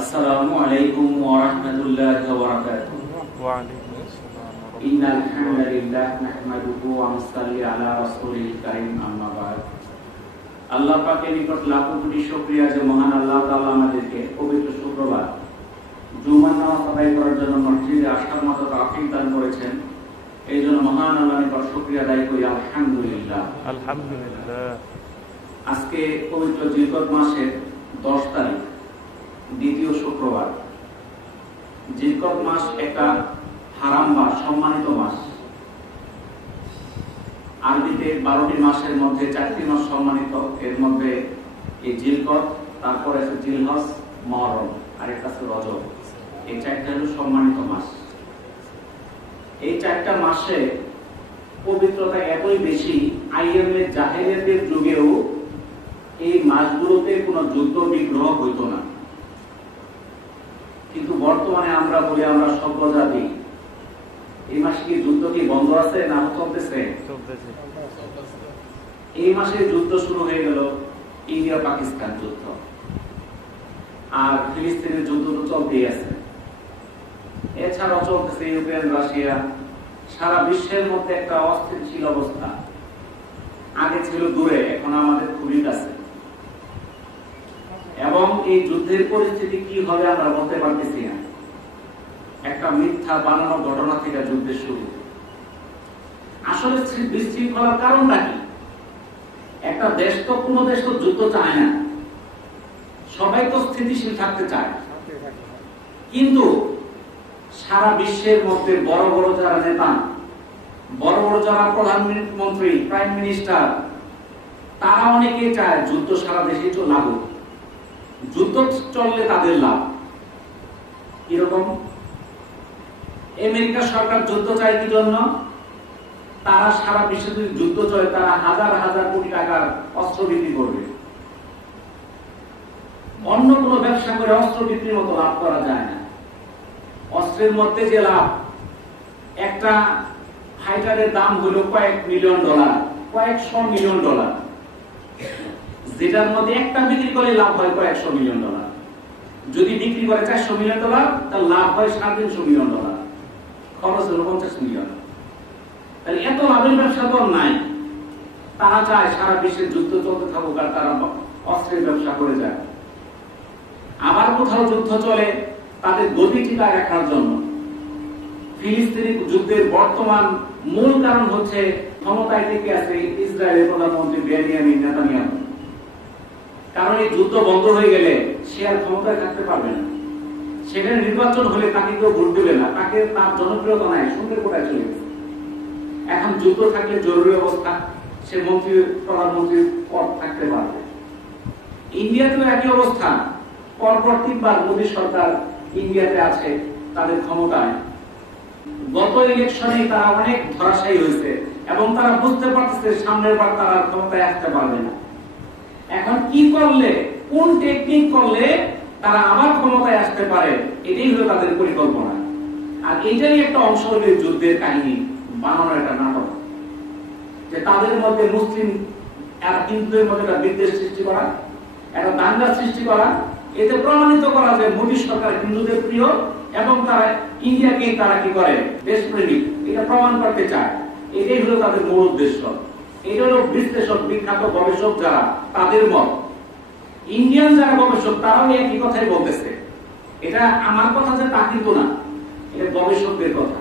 আসসালামু আলাইকুম ওয়া রাহমাতুল্লাহি ওয়া বারাকাতুহু। ওয়া আলাইকুম আসসালাম। ইন্নাল হামদালিল্লাহ নাহমাদুহু ওয়া নুসাল্লি আলা রাসূলিল কারীম, আম্মা বা'দ। আল্লাহ পাকের নিকট লাখো কোটি শুকরিয়া যে মহান আল্লাহ তাআলা আমাদেরকে পবিত্র শুক্রবার জুমার নামাজ আদায় করার জন্য মসজিদে আসার মতো তৌফিক দান করেছেন। এই জন্য মহান আল্লাহর নিকট শুকরিয়া আদায় করি, আলহামদুলিল্লাহ। আলহামদুলিল্লাহ। আজকে পবিত্র জিলকদ মাসের 10 তারিখ, দ্বিতীয় শুক্রবার। জিলকদ মাস একটা হারাম বা সম্মানিত মাস। আরবিতে 12টি মাসের মধ্যে 4টি মাস সম্মানিত। এর মধ্যে এই জিলকদ, তারপরে আছে জিলহজ, মুহররম, আর একটা আছে রজব। এই 4টা হলো সম্মানিত মাস। এই 4টা মাসে পবিত্রতা এতই বেশি, আইয়ামে জাহেলিয়াতের যুগেও এই মাসগুলোতে কোনো যুদ্ধ বিগ্রহ হইতো না। কিন্তু বর্তমানে আমরা বলি আমরা সভ্য জাতি, এই মাসে কি যুদ্ধ কি বন্ধ আছে না চলতেছে? এই মাসে যুদ্ধ শুরু হয়ে গেল, ইন্ডিয়া পাকিস্তান যুদ্ধ, আর ফিলিস্তিনের যুদ্ধ তো চলতেই আছে। এছাড়াও চলতেছে ইউক্রেন রাশিয়া। সারা বিশ্বের মধ্যে একটা অস্থিতিশীল অবস্থা। আগে ছিল দূরে, এখন আমাদের খুবই কাছে। এবং এই যুদ্ধের পরিস্থিতি কি হবে আমরা বলতে পারতেছি না। একটা মিথ্যা বানানো ঘটনা থেকে যুদ্ধের শুরু। আসলে বিশৃঙ্খলার কারণটা কি? একটা দেশ তো, কোনো দেশ তো যুদ্ধ চায় না, সবাই তো স্থিতিশীল থাকতে চায়। কিন্তু সারা বিশ্বের মধ্যে বড় বড় যারা নেতা, বড় বড় যারা প্রধানমন্ত্রী, প্রাইম মিনিস্টার, তারা অনেকে চায় যুদ্ধ সারা দেশে তো লাগুক। যুদ্ধ চললে তাদের লাভ। কিরকম? আমেরিকা সরকার যুদ্ধ চায় কি জন্য? তারা সারা বিশ্বে যদি যুদ্ধ চলে, তারা হাজার হাজার কোটি টাকার অস্ত্র বিক্রি করবে। অন্য কোনো ব্যবসা করে অস্ত্র বিক্রির মতো লাভ করা যায় না। অস্ত্রের মধ্যে যে লাভ, একটা ফাইটারের দাম হলো কয়েক মিলিয়ন ডলার, কয়েকশো মিলিয়ন ডলার, যেটার মধ্যে একটা বিক্রি করে লাভ হয় কয়েকশো মিলিয়ন ডলার। যদি বিক্রি করে 400 মিলিয়ন ডলার, তার লাভ হয় 350 মিলিয়ন ডলার, খরচ হলো 50 মিলিয়ন। তাহলে এত লাভের ব্যবসা তো নাই। তারা চায় সারা বিশ্বে যুদ্ধ চলতে থাকুক, আর তারা অস্ত্রের ব্যবসা করে যায়। আবার কোথাও যুদ্ধ চলে তাদের গতি টিকায় রাখার জন্য। ফিলিস্তিনি যুদ্ধের বর্তমান মূল কারণ হচ্ছে ক্ষমতায় টিকে আছে ইসরায়েলের প্রধানমন্ত্রী বেনিয়ামিন নেতানিয়াহু। কারণ এই যুদ্ধ বন্ধ হয়ে গেলে সে আর ক্ষমতায় থাকতে পারবে না। সেখানে নির্বাচন হলে তাকে কেউ ভোট দেবে না, তাকে তার জনপ্রিয়তা নাই, সঙ্গে কোটায় চলে গেছে। এখন যুদ্ধ থাকলে জরুরি অবস্থা, সে মন্ত্রী প্রধানমন্ত্রীর পদ থাকতে পারবে। ইন্ডিয়াতেও একই অবস্থা। পরপর 3বার মোদী সরকার ইন্ডিয়াতে আছে তাদের ক্ষমতায়। গত ইলেকশনে তারা অনেক ধরাশায়ী হয়েছে এবং তারা বুঝতে পারতেছে সামনের বার তারা ক্ষমতায় আসতে পারবে না। এখন কি করলে, কোন টেকনিক করলে তারা আবার ক্ষমতায় আসতে পারে, এটাই হলো তাদের পরিকল্পনা। আর এটাই একটা অংশ হলো যুদ্ধের কাহিনী বানানো একটা নাটক, যে তাদের মধ্যে মুসলিম আর হিন্দুদের মধ্যে একটা বিদ্বেষ সৃষ্টি করা, একটা দাঙ্গা সৃষ্টি করা, এতে প্রমাণিত করা যে মোদী সরকার হিন্দুদের প্রিয় এবং তারা ইন্ডিয়াকে তারা কি করে দেশপ্রেমিক, এটা প্রমাণ করতে চায়। এটাই হলো তাদের মূল উদ্দেশ্য। এটা হলো বিশ্লেষক, বিখ্যাত গবেষক যারা, তাদের মত। ইন্ডিয়ান যারা গবেষক তারাও একই কথাই বলতেছে। এটা আমার কথা যে তা কিন্তু না, এটা গবেষকদের কথা।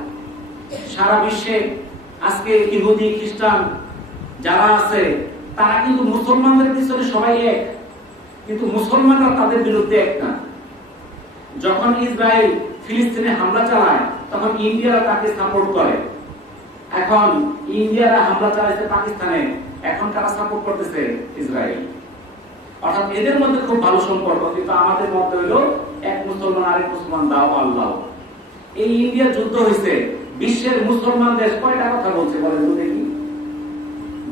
সারা বিশ্বে আজকে ইহুদি খ্রিস্টান যারা আছে তারা কিন্তু মুসলমানদের পিছনে সবাই এক, কিন্তু মুসলমানরা তাদের বিরুদ্ধে এক না। যখন ইসরায়েল ফিলিস্তিনে হামলা চালায় তখন ইন্ডিয়ারা তাকে সাপোর্ট করে। এখন ইন্ডিয়ারা হামলা চালাইছে পাকিস্তানে, এখন কারা সাপোর্ট করতেছে? ইসরায়েল। অর্থাৎ এদের মধ্যে খুব ভালো সম্পর্ক, কিন্তু আমাদের মধ্যে হলো এক মুসলমান আরেক মুসলমান দাও আল্লাহ। এই ইন্ডিয়া যুদ্ধ হয়েছে, বিশ্বের মুসলমান দেশ কয়টা কথা বলছে বলেন তো দেখি?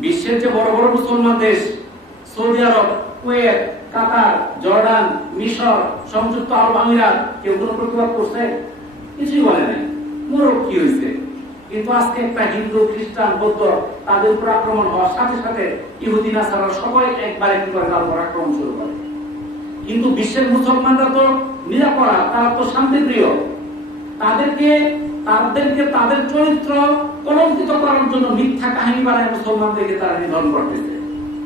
বিশ্বের যে বড় বড় মুসলমান দেশ, সৌদি আরব, কুয়েত, কাতার, জর্ডান, মিশর, সংযুক্ত আরব আমিরাত, কেউ কোনো প্রতিবাদ করছে? কিছুই বলে নাই। মোরক কি হয়েছে? কিন্তু আজকে একটা হিন্দু, খ্রিস্টান, বৌদ্ধ তাদের উপর আক্রমণ হওয়ার সাথে সাথে ইহুদি নাসারা সবাই একবারে কি করে তার উপর আক্রমণ শুরু করে। কিন্তু বিশ্বের মুসলমানরা তো নিরাপদ তারা তো শান্তিপ্রিয়। তাদেরকে তাদের চরিত্র কলঙ্কিত করার জন্য মিথ্যা কাহিনী বানায় মুসলমানদেরকে তারা নিধন করতেছে।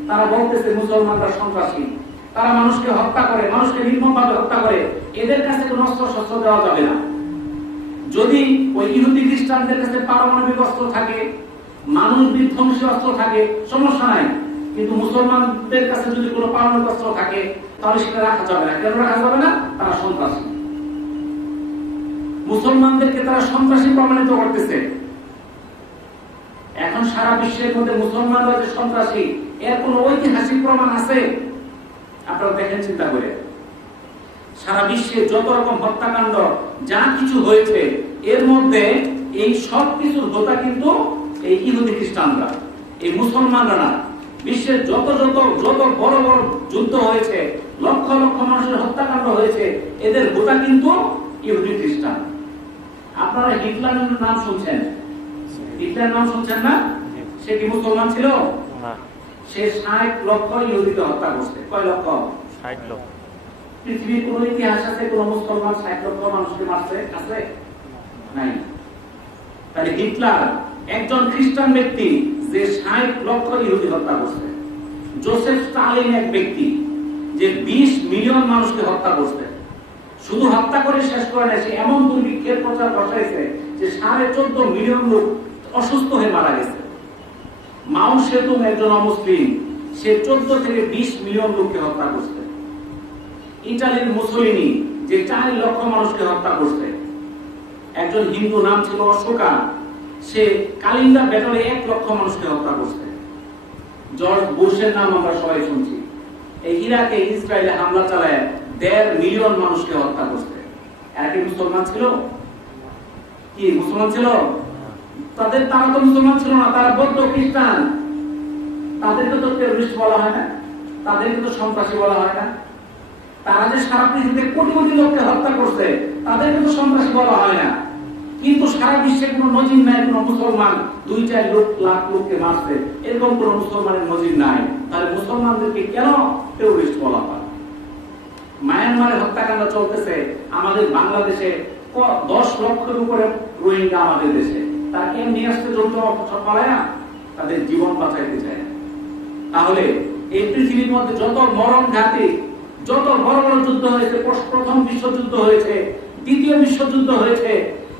তারা বলতেছে মুসলমানরা সন্ত্রাসী, তারা মানুষকে হত্যা করে, মানুষকে নির্মমভাবে হত্যা করে, এদের কাছে কোনো অস্ত্র শস্ত্র দেওয়া যাবে না। যদি ওই ইহুদি খ্রিস্টানদের কাছে পারমাণবিক অস্ত্র থাকে, মানুষ বিধ্বংসী অস্ত্র থাকে, সমস্যা নাই, কিন্তু মুসলমানদের কাছে যদি কোনো পারমাণবিক অস্ত্র থাকে তাহলে সেটা রাখা যাবে না। কেন রাখা যাবে না? তারা সন্ত্রাসী। মুসলমানদেরকে তারা সন্ত্রাসী প্রমাণিত করতেছে। এখন সারা বিশ্বের মধ্যে মুসলমানরা যে সন্ত্রাসী, এর কোন ঐতিহাসিক প্রমাণ আছে? আপনারা দেখেন, চিন্তা করে, সারা বিশ্বে যত রকম হত্যাকাণ্ড যা কিছু হয়েছে, এর মধ্যে এই সব কিছুর হোতা কিন্তু এই ইহুদি খ্রিস্টানরা, এই মুসলমানরা না। বিশ্বের যত বড় বড় যুদ্ধ হয়েছে, লক্ষ লক্ষ মানুষের হত্যাকাণ্ড হয়েছে, এদের হোতা কিন্তু ইহুদি খ্রিস্টান। আপনারা হিটলারের নাম শুনছেন? হিটলারের নাম শুনছেন না? সে কি মুসলমান ছিল? সে 60 লক্ষ ইহুদিকে হত্যা করছে। কয় লক্ষ? 60 লক্ষ। পৃথিবীর কোন ইতিহাস আছে কোন মুসলমান 60 লক্ষ মানুষকে মারছে? আছে? নাই। তাহলে হিটলার একজন খ্রিস্টান ব্যক্তি যে 60 লক্ষ ইহুদি হত্যা করছে। জোসেফ স্টালিন এক ব্যক্তি যে 20 মিলিয়ন মানুষকে হত্যা করছে। শুধু হত্যা করে শেষ করে নাই, সে এমন দুর্ভিক্ষের প্রচার বসাইছে যে 14.5 মিলিয়ন লোক অসুস্থ হয়ে মারা গেছে। মাও সেতুং একজন অমুসলিম, সে 14 থেকে 20 মিলিয়ন লোককে হত্যা করছে। ইটালির মুসোলিনি যে 4 লক্ষ মানুষকে হত্যা করছে। একজন হিন্দু নাম ছিল অশোকা, সে কালিঙ্গা ব্যাটলে 1 লক্ষ মানুষকে হত্যা করছে। জর্জ বুশের নাম আমরা সবাই শুনছি, এই ইরাকে ইসরায়েলে হামলা চালায় 1.5 মিলিয়ন মানুষকে হত্যা করছে। এরা কি মুসলমান ছিল? কি মুসলমান ছিল? তারা তো মুসলমান ছিল না, তারা বৌদ্ধ খ্রিস্টান। তাদেরকে তো টেররিস্ট বলা হয় না, তাদেরকে তো সন্ত্রাসী বলা হয় না। তারা যে সারা পৃথিবীতে কোটি কোটি লোককে হত্যা করছে, তাদেরকে তো সন্ত্রাসী বলা হয় না। কিন্তু সারা বিশ্বে কোনো নজির নাই কোন মুসলমান 2-4 লাখ লোককে মারছে, এরকম কোন মুসলমানের নজির নাই। তাহলে মুসলমানদেরকে কেন টেররিস্ট বলা হয়? মায়ানমারে হত্যাকাণ্ড চলতেছে, আমাদের বাংলাদেশে 10 লক্ষের উপরে রোহিঙ্গা আমাদের দেশে। তারা এমনি আসতে পালায়, তাদের জীবন বাঁচাইতে চায়। তাহলে এই পৃথিবীর মধ্যে যত মরণ ঘাতী, যত বড় বড় যুদ্ধ হয়েছে, প্রথম বিশ্বযুদ্ধ হয়েছে, দ্বিতীয় বিশ্বযুদ্ধ হয়েছে,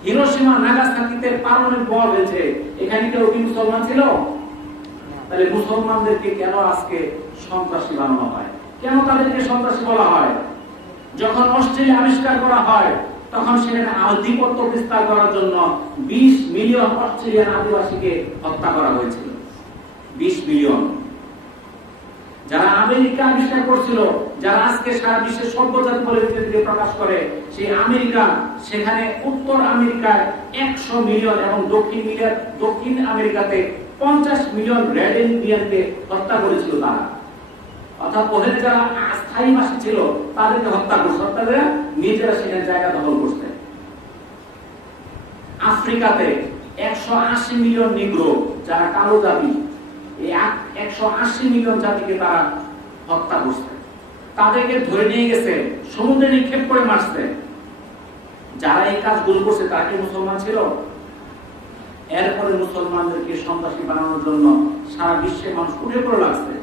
হিরোশিমা নাগাসাকিতে পারমাণবিক বোমা হয়েছে, এখানে কেউ কি মুসলমান ছিল? তাহলে মুসলমানদেরকে কেন আজকে সন্ত্রাসী বানানো হয়? কেন তাদেরকে সন্ত্রাসী বলা হয়? যখন অস্ট্রেলিয়া আবিষ্কার করা হয়, তখন সেখানে আধিপত্য বিস্তার করার জন্য 20 মিলিয়ন অস্ট্রেলিয়ান আদিবাসীকে হত্যা করা হয়েছিল। 20 মিলিয়ন। যারা আমেরিকা আবিষ্কার করছিল, যারা আজকে সারা বিশ্বের সভ্যজাতি বলে পৃথিবীতে প্রকাশ করে, সেই আমেরিকা, সেখানে উত্তর আমেরিকায় 100 মিলিয়ন এবং দক্ষিণ আমেরিকাতে 50 মিলিয়ন রেড ইন্ডিয়ানকে হত্যা করেছিল তারা। অর্থাৎ ওখানে যারা স্থায়ী বাসী ছিল তাদেরকে হত্যা করছে, তারা নিজেরা সেখানে জায়গা দখল করছে। আফ্রিকাতে 180 মিলিয়ন নিগ্রো, যারা কালো জাতি, এই 180 মিলিয়ন জাতিকে তারা হত্যা করছে। তাদেরকে ধরে নিয়ে গেছে, সমুদ্রে নিক্ষেপ করে মারছে। যারা এই কাজগুলো করছে তারা কি মুসলমান ছিল? এরপরে মুসলমানদেরকে সন্ত্রাসী বানানোর জন্য সারা বিশ্বের মানুষ উঠে পড়ে লাগছে।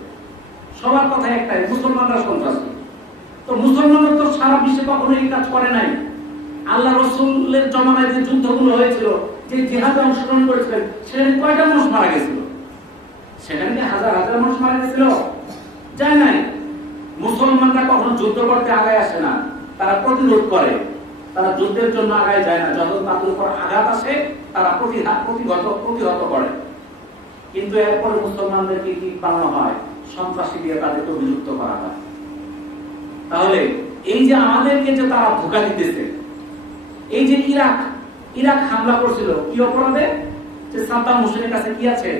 সবার কথা একটাই, মুসলমানরা সন্ত্রাসী। তো মুসলমানরা তো সারা বিশ্বে কখনো এই কাজ করে নাই। আল্লাহ রাসূলের জমানায় যে যুদ্ধগুলো হয়েছিল, যে জিহাদে অংশগ্রহণ করেছিলেন, সেখানে কয়টা মানুষ মারা গেছিল? সেখানে কি হাজার হাজার মানুষ মারা গেছিল? যায় নাই। মুসলমানরা কখনো যুদ্ধ করতে আগায় আসে না, তারা প্রতিরোধ করে। তারা যুদ্ধের জন্য আগায় যায় না, যখন তাদের উপর আঘাত আসে তারা প্রতিহত করে। কিন্তু এরপরে মুসলমানদেরকে কি বানানো হয়? সন্ত্রাসী দিয়ে তাদেরকে অভিযুক্ত করা হয়। তাহলে এই যে আমাদেরকে যে তারা ধোঁকা দিতেছে, এই যে ইরাক হামলা করছিল কি অপরাধে? যে সাদ্দাম হোসেনের কাছে কি আছে?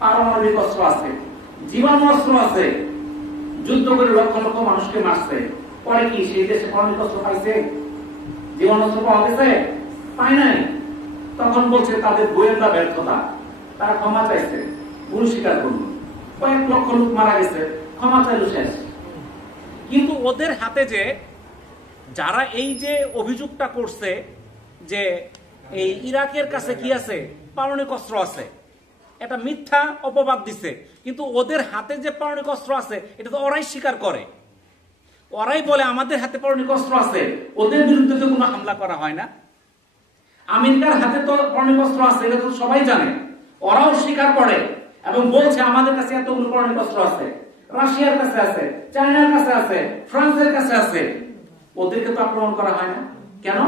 পারমাণবিক অস্ত্র আছে, জীবাণু অস্ত্র আছে, যুদ্ধ করে লক্ষ লক্ষ মানুষকে মারছে। পরে কি সেই দেশে পারমাণবিক অস্ত্র পাইছে? জীবাণু অস্ত্র পাওয়া গেছে? পায় নাই। তখন বলছে তাদের গোয়েন্দা ব্যর্থতা, তারা ক্ষমা চাইছে, ভুল স্বীকার করল, কয়েক লক্ষ লোক মারা গেছে, ক্ষমা চাইল, শেষ। কিন্তু ওদের হাতে যে যারা এই যে অভিযোগটা করছে যে এই ইরাকের কাছে কি আছে, পারমাণবিক অস্ত্র আছে, এটা মিথ্যা অপবাদ দিছে, কিন্তু ওদের হাতে যে পারমাণবিক অস্ত্র আছে এটা তো ওরাই স্বীকার করে। ওরাই বলে আমাদের হাতে পারমাণবিক অস্ত্র আছে, ওদের বিরুদ্ধে তো কোনো হামলা করা হয় না। আমেরিকার হাতে তো পারমাণবিক অস্ত্র আছে, এটা তো সবাই জানে, ওরাও স্বীকার করে এবং বলছে আমাদের কাছে এতগুলো পারমাণবিক অস্ত্র আছে, রাশিয়ার কাছে আছে, চায়নার কাছে আছে, ফ্রান্সের কাছে আছে। ওদেরকে তো আক্রমণ করা হয় না কেন?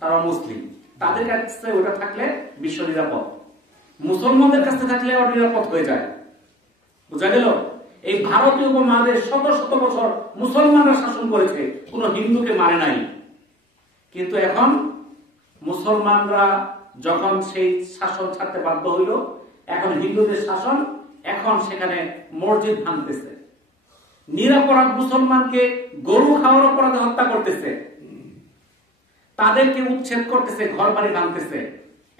তারা মুসলিম, তাদের কাছে ওটা থাকলে বিশ্ব নিরাপদ, মুসলমানদের কাছে থাকলে ওটা নিরাপদ হয়ে যায়। বুঝা গেল? এই ভারতীয় উপমহাদেশ শত শত বছর মুসলমানরা শাসন করেছে, কোন হিন্দুকে মানে নাই। কিন্তু এখন মুসলমানরা যখন সেই শাসন ছাড়তে বাধ্য হইল, এখন হিন্দুদের শাসন, এখন সেখানে মসজিদ ভাঙতেছে, নিরাপরাধ মুসলমানকে গরু খাওয়ার অপরাধে হত্যা করতেছে, তাদেরকে উচ্ছেদ করতেছে, ঘর বাড়ি ভাঙতেছে।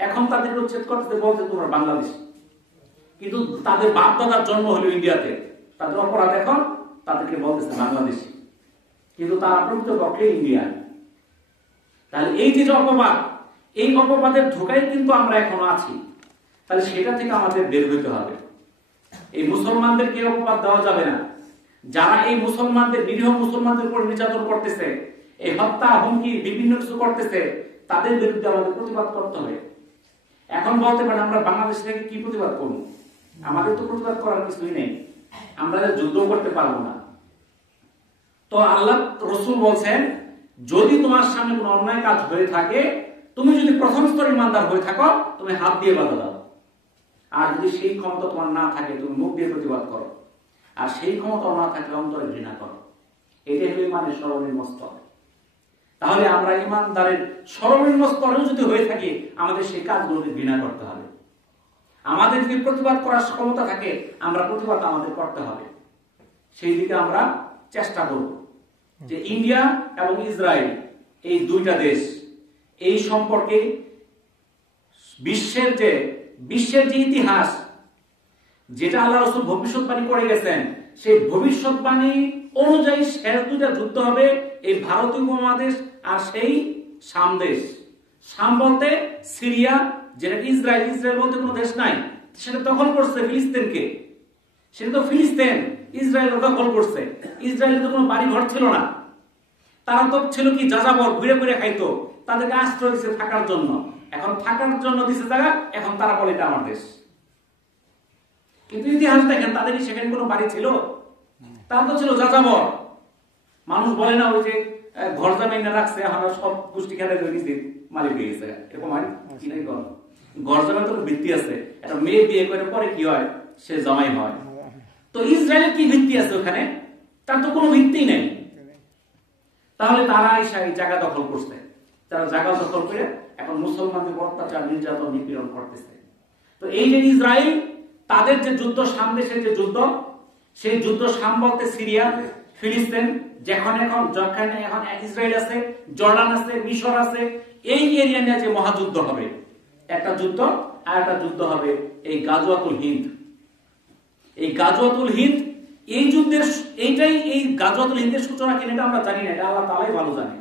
এখন তাদেরকে উচ্ছেদ করতেছে, বলতে তোমরা বাংলাদেশ, কিন্তু তাদের বাপ দাদার জন্ম হলো ইন্ডিয়াতে, তাদের অপরাধ এখন তাদেরকে বলতেছে বাংলাদেশি, কিন্তু তারা প্রকৃতপক্ষে ইন্ডিয়ান। তাহলে এই যে অপবাদ, এই অপবাদের ধোকায় কিন্তু আমরা এখনো আছি। তাহলে সেটা থেকে আমাদের বের হইতে হবে। এই মুসলমানদেরকে অপবাদ দেওয়া যাবে না। যারা এই মুসলমানদের, নিরীহ মুসলমানদের উপর নির্যাতন করতেছে, এই হত্যা, হুমকি, বিভিন্ন কিছু করতেছে, তাদের বিরুদ্ধে আমাদের প্রতিবাদ করতে হবে। এখন বলতে পারেন আমরা বাংলাদেশ থেকে কি প্রতিবাদ করব? আমাদের তো প্রতিবাদ করার কিছুই নেই, আমরা যুদ্ধ করতে পারবো না। তো আল্লাহ রসুল বলছেন, যদি তোমার সামনে কোনো অন্যায় কাজ হয়ে থাকে, তুমি যদি প্রথম স্তরের ইমানদার হয়ে থাকো, তুমি হাত দিয়ে বাধা দাও। আর যদি সেই ক্ষমতা তোমার না থাকে, তুমি মুখ দিয়ে প্রতিবাদ করো। আর সেই ক্ষমতা না থাকলে অন্তরে ঘৃণা করো। এটাই হলো ইমানের সর্বনিম্ন স্তর। তাহলে আমরা ইমানদারের সর্বনিম্ন স্তরেও যদি হয়ে থাকি, আমাদের সেই কাজগুলোকে ঘৃণা করতে হবে। আমাদের যদি প্রতিবাদ করার ক্ষমতা থাকে, আমরা প্রতিবাদ আমাদের করতে হবে। সেই দিকে আমরা চেষ্টা করব যে ইন্ডিয়া এবং ইসরায়েল, এই দুইটা দেশ, এই সম্পর্কে বিশ্বের যে ইতিহাস, যেটা আল্লাহ রাসূল ভবিষ্যৎবাণী করে গেছেন, সেই ভবিষ্যৎবাণী অনুযায়ী শেষ দুইটা যুদ্ধ হবে এই ভারতীয় উপমহাদেশ আর সেই শাম দেশ। শাম বলতে সিরিয়া, যেটা ইসরায়েল, ইসরায়েল বলতে কোনো দেশ নাই, সেটা দখল করছে ফিলিস্তিনকে। সেটা তো ফিলিস্তিন ইসরায়েল দখল করছে। ইসরায়েলের তো কোনো বাড়ি ঘর ছিল না, তারা তো ছিল কি যাযাবর, ঘুরে ঘুরে খাইতো, তাদেরকে আশ্রয় দিচ্ছে থাকার জন্য। এখন থাকার জন্য দিচ্ছে জায়গা, এখন তারা বলে এটা আমার দেশ। কিন্তু ইতিহাস দেখেন, তাদের কি সেখানে কোনো বাড়ি ছিল? তারা তো ছিল যাযাবর। মানুষ বলে না ওই যে ঘর জামাই না রাখছে, আমরা সব গোষ্ঠী খেলে মালিক হয়ে গেছে, এরকম হয় কি নাই? ঘর জামাই তো ভিত্তি আছে, একটা মেয়ে বিয়ে করে পরে কি হয়, সে জামাই হয়। তো ইসরায়েলের কি ভিত্তি আছে ওখানে? তার তো কোনো ভিত্তি নেই। তাহলে তারা এই জায়গা দখল করছে, তারা জায়গা দখল করে এখন মুসলমানদের অত্যাচার, নির্যাতন, নিপীড়ন করতেছে। তো এই যে ইসরায়েল, তাদের যে যুদ্ধ, শাম দেশের যে যুদ্ধ, সেই যুদ্ধ শাম বলতে সিরিয়া, ফিলিস্তিন, যেখানে এখন ইসরায়েল আছে, জর্ডান আছে, মিশর আছে, এই এরিয়া নিয়ে যে মহাযুদ্ধ হবে, একটা যুদ্ধ, আর একটা যুদ্ধ হবে এই গাজওয়াতুল হিন্দ। এই গাজওয়াতুল হিন্দ, এই যুদ্ধের, এই গাজওয়াতুল হিন্দের সূচনা কিনা এটা আমরা জানি না, এটা আল্লাহ তাআলাই ভালো জানে।